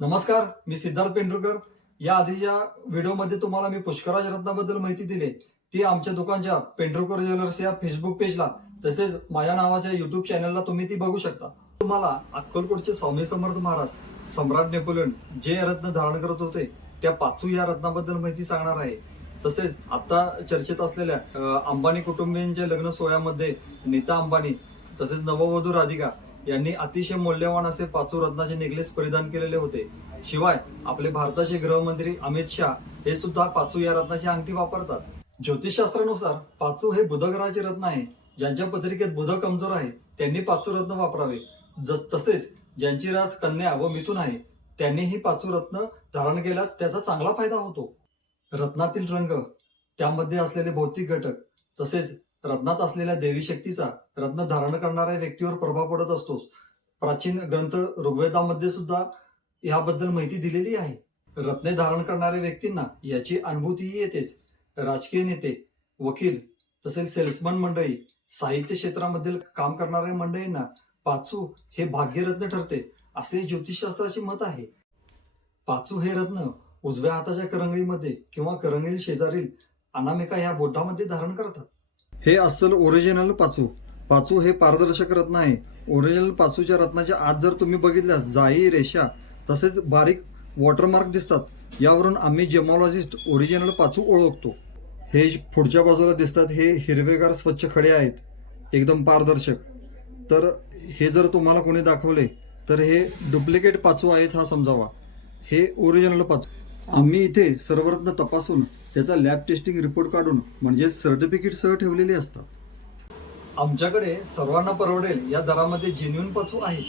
नमस्कार मी सिद्धार्थ पेंडुरकर. या आधीच्या व्हिडिओमध्ये तुम्हाला मी पुष्कराज रत्नाबद्दल माहिती दिली. ती आमच्या दुकानच्या पेंडुरकर ज्वेलर्स या फेसबुक पेजला तसेच माझ्या नावाच्या युट्यूब चॅनलला तुम्ही ती बघू शकता. तुम्हाला अक्कलकोटचे स्वामी समर्थ महाराज सम्राट नेपोलियन जे रत्न धारण करत होते त्या पाचू या रत्नाबद्दल माहिती सांगणार आहे. तसेच आता चर्चेत असलेल्या अंबानी कुटुंबियांच्या लग्न सोहळ्यामध्ये नीता अंबानी तसेच नववधू राधिका यांनी अतिशय मौल्यवान असे पाचू रत्नाचे नेकलेस परिधान केलेले होते. शिवाय आपले भारताचे गृहमंत्री अमित शहा हे सुद्धा पाचू या रत्नाची अंगठी वापरतात. ज्योतिषशास्त्रानुसार पाचू हे बुधग्रहाचे रत्न आहे. ज्यांच्या पत्रिकेत बुध कमजोर आहे त्यांनी पाचू रत्न वापरावे. जस तसेच ज्यांची रास कन्या व मिथुन आहे त्यांनी ही पाचू रत्न धारण केल्यास त्याचा चांगला फायदा होतो. रत्नातील रंग त्यामध्ये असलेले भौतिक घटक तसेच रत्नात असलेल्या देवी शक्तीचा रत्न धारण करणाऱ्या व्यक्तीवर प्रभाव पडत असतोच. प्राचीन ग्रंथ ऋग्वेदामध्ये सुद्धा याबद्दल माहिती दिलेली आहे. रत्ने धारण करणाऱ्या व्यक्तींना याची अनुभूतीही येतेच. राजकीय नेते वकील तसेच सेल्समन मंडळी साहित्य क्षेत्रामधील काम करणाऱ्या मंडळींना पाचू हे भाग्यरत्न ठरते असे ज्योतिषशास्त्राचे मत आहे. पाचू हे रत्न उजव्या हाताच्या करंगळीमध्ये किंवा करंगळी शेजारील अनामिका या बोटामध्ये धारण करतात. हे अस्सल ओरिजिनल पाचू. पाचू हे पारदर्शक रत्न आहे. ओरिजिनल पाचूच्या रत्नाच्या आत जर तुम्ही बघितल्यास जाई रेषा तसेच बारीक वॉटरमार्क दिसतात. यावरून आम्ही जेमॉलॉजिस्ट ओरिजिनल पाचू ओळखतो. हे पुढच्या बाजूला दिसतात. हे हिरवेगार स्वच्छ खडे आहेत. एकदम पारदर्शक. तर हे जर तुम्हाला कोणी दाखवले तर हे डुप्लिकेट पाचू आहेत हा समजावा. हे ओरिजिनल पाचू. आम्ही इथे सर्वरत्न तपासून त्याचा लॅब टेस्टिंग रिपोर्ट काढून म्हणजे सर्टिफिकेट सह ठेवलेले असतात. आमच्याकडे सर्वांना परवडेल या दरामध्ये जेन्युन पाचू आहे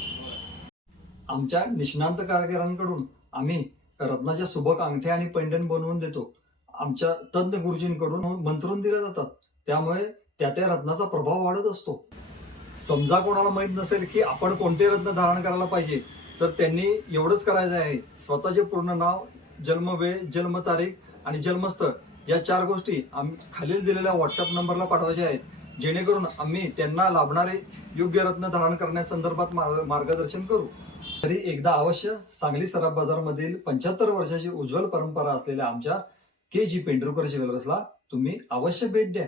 आमच्या निष्णांत कारागिरांकडून आम्ही रत्नाच्या सुबक अंगठ्या आणि पैंडण बनवून देतो. आमच्या तज्ञ गुरुजींकडून मंत्रून दिल्या जातात. त्यामुळे त्या त्या रत्नाचा प्रभाव वाढत असतो. समजा कोणाला माहीत नसेल की आपण कोणते रत्न धारण करायला पाहिजे तर त्यांनी एवढंच करायचं आहे. स्वतःचे पूर्ण नाव जन्मवेळ जन्मतारीख आणि जन्मस्थळ या चार गोष्टी आम्ही खालील दिलेल्या व्हॉट्सअप नंबरला पाठवायच्या आहेत. जेणेकरून आम्ही त्यांना लाभणारे योग्य रत्न धारण करण्यासंदर्भात मार्ग- मार्गदर्शन करू. तरी एकदा अवश्य सांगली सराफ बाजारमधील पंच्याहत्तर वर्षाची उज्ज्वल परंपरा असलेल्या आमच्या के जी पेंढुरकर ज्वेलर्सला तुम्ही अवश्य भेट द्या.